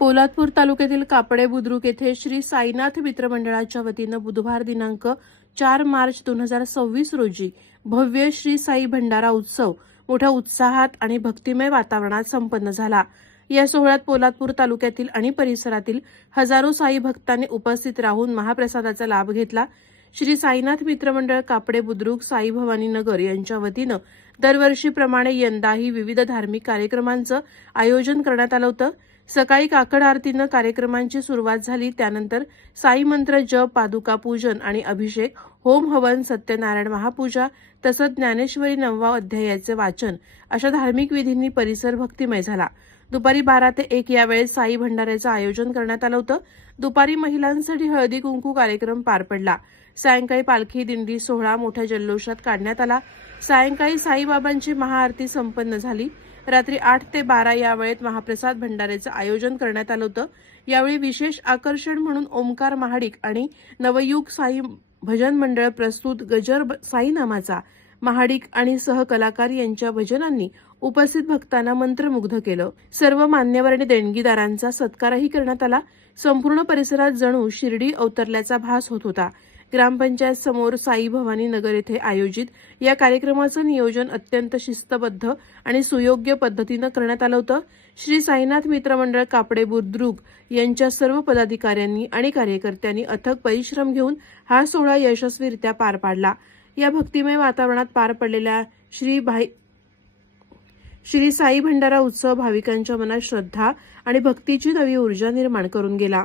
पोलादपूर तालुक्यातील कापडे बुद्रुक येथे श्री साईनाथ मित्रमंडळाच्या वतीनं बुधवार दिनांक 4 मार्च 2026 रोजी भव्य श्री साई भंडारा उत्सव मोठ्या उत्साहात आणि भक्तिमय वातावरणात संपन्न झाला। या सोहळ्यात पोलादपूर तालुक्यातील आणि परिसरातील हजारो साई भक्तांनी उपस्थित राहून महाप्रसादाचा लाभ घेतला। श्री साईनाथ मित्रमंडळ कापडे बुद्रुक साई भवानी नगर यांच्या वतीनं दरवर्षीप्रमाणे यंदाही विविध धार्मिक कार्यक्रमांचं आयोजन करण्यात आलं होतं। सकाळी काकड आरतीनं कार्यक्रमांची सुरुवात झाली। त्यानंतर साई मंत्र जप, पादुका पूजन आणि अभिषेक, होम हवन, सत्यनारायण महापूजा तसंच ज्ञानेश्वरी 9व्या अध्यायाचे वाचन अशा धार्मिक विधींनी परिसर भक्तिमय झाला। दुपारी 12 ते 1 या वेळेत साई भंडाऱ्याचं आयोजन करण्यात आलं होतं। दुपारी महिलांसाठी हळदी कुंकू कार्यक्रम पार पडला। सायंकाळी पालखी दिंडी सोहळा मोठ्या जल्लोषात काढण्यात आला। सायंकाळी साईबाबांची महाआरती संपन्न झाली। रात्री 8 ते 12 या वेळेत महाप्रसाद भंडाऱ्याचं आयोजन करण्यात आलं होतं। यावेळी विशेष आकर्षण म्हणून ओमकार महाडिक आणि नवयुग साई भजन मंडळ प्रस्तुत गजर साई नामाचा महाडिक आणि सहकलाकार यांच्या भजनांनी उपस्थित भक्तांना मंत्रमुग्ध केलं। सर्व मान्यवर आणि देणगीदारांचा सत्कारही करण्यात आला। संपूर्ण परिसरात जणू शिर्डी अवतरल्याचा भास होत होता। ग्रामपंचायत समोर साई भवानी नगर येथे आयोजित या कार्यक्रमाचं नियोजन अत्यंत शिस्तबद्ध आणि सुयोग्य पद्धतीनं करण्यात आलं होतं। श्री साईनाथ मित्रमंडळ कापडे बुद्रुक यांच्या सर्व पदाधिकाऱ्यांनी आणि कार्यकर्त्यांनी अथक परिश्रम घेऊन हा सोहळा यशस्वीरित्या पार पाडला। या भक्तिमय वातावरणात पार पडलेल्या श्री साई भंडारा उत्सव भाविकांच्या मनात श्रद्धा आणि भक्तीची नवी ऊर्जा निर्माण करून गेला।